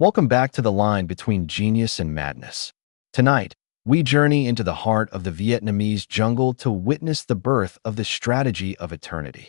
Welcome back to the line between genius and madness. Tonight, we journey into the heart of the Vietnamese jungle to witness the birth of the strategy of eternity.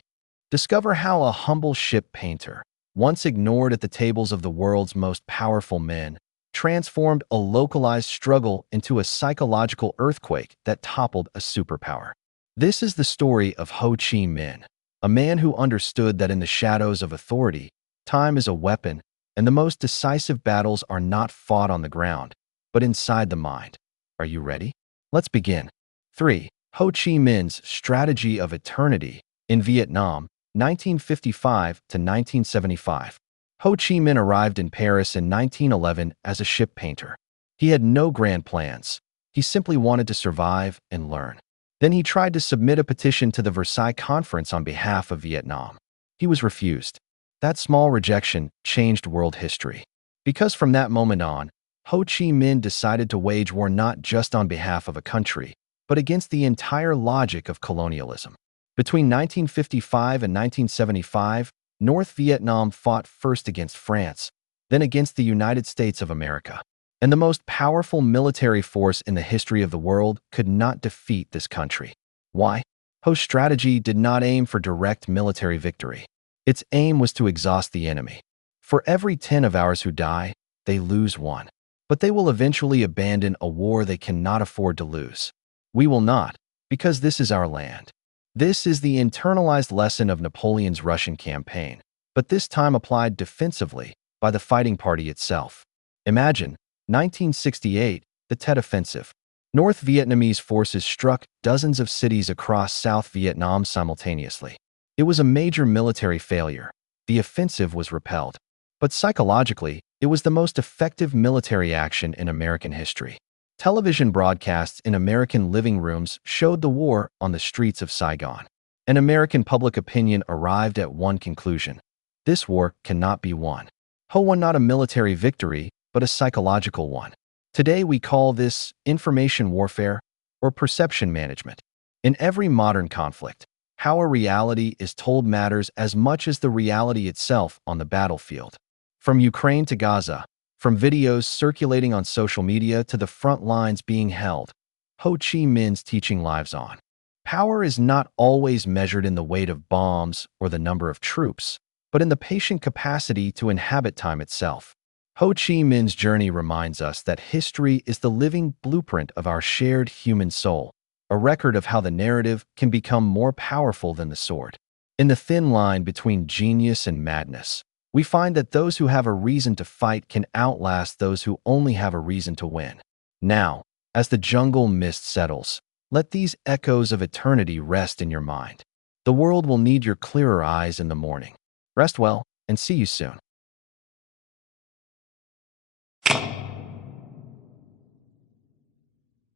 Discover how a humble ship painter, once ignored at the tables of the world's most powerful men, transformed a localized struggle into a psychological earthquake that toppled a superpower. This is the story of Ho Chi Minh, a man who understood that in the shadows of authority, time is a weapon, and the most decisive battles are not fought on the ground, but inside the mind. Are you ready? Let's begin. 3. Ho Chi Minh's Strategy of Eternity in Vietnam, 1955 to 1975. Ho Chi Minh arrived in Paris in 1911 as a ship painter. He had no grand plans. He simply wanted to survive and learn. Then he tried to submit a petition to the Versailles Conference on behalf of Vietnam. He was refused. That small rejection changed world history. Because from that moment on, Ho Chi Minh decided to wage war not just on behalf of a country, but against the entire logic of colonialism. Between 1955 and 1975, North Vietnam fought first against France, then against the United States of America. And the most powerful military force in the history of the world could not defeat this country. Why? Ho's strategy did not aim for direct military victory. Its aim was to exhaust the enemy. For every 10 of ours who die, they lose one. But they will eventually abandon a war they cannot afford to lose. We will not, because this is our land. This is the internalized lesson of Napoleon's Russian campaign, but this time applied defensively by the fighting party itself. Imagine, 1968, the Tet Offensive. North Vietnamese forces struck dozens of cities across South Vietnam simultaneously. It was a major military failure. The offensive was repelled. But psychologically, it was the most effective military action in American history. Television broadcasts in American living rooms showed the war on the streets of Saigon. And American public opinion arrived at one conclusion. This war cannot be won. Ho won not a military victory, but a psychological one. Today we call this information warfare or perception management. In every modern conflict, how a reality is told matters as much as the reality itself on the battlefield. From Ukraine to Gaza, from videos circulating on social media to the front lines being held, Ho Chi Minh's teaching lives on. Power is not always measured in the weight of bombs or the number of troops, but in the patient capacity to inhabit time itself. Ho Chi Minh's journey reminds us that history is the living blueprint of our shared human soul, a record of how the narrative can become more powerful than the sword. In the thin line between genius and madness, we find that those who have a reason to fight can outlast those who only have a reason to win. Now, as the jungle mist settles, let these echoes of eternity rest in your mind. The world will need your clearer eyes in the morning. Rest well, and see you soon.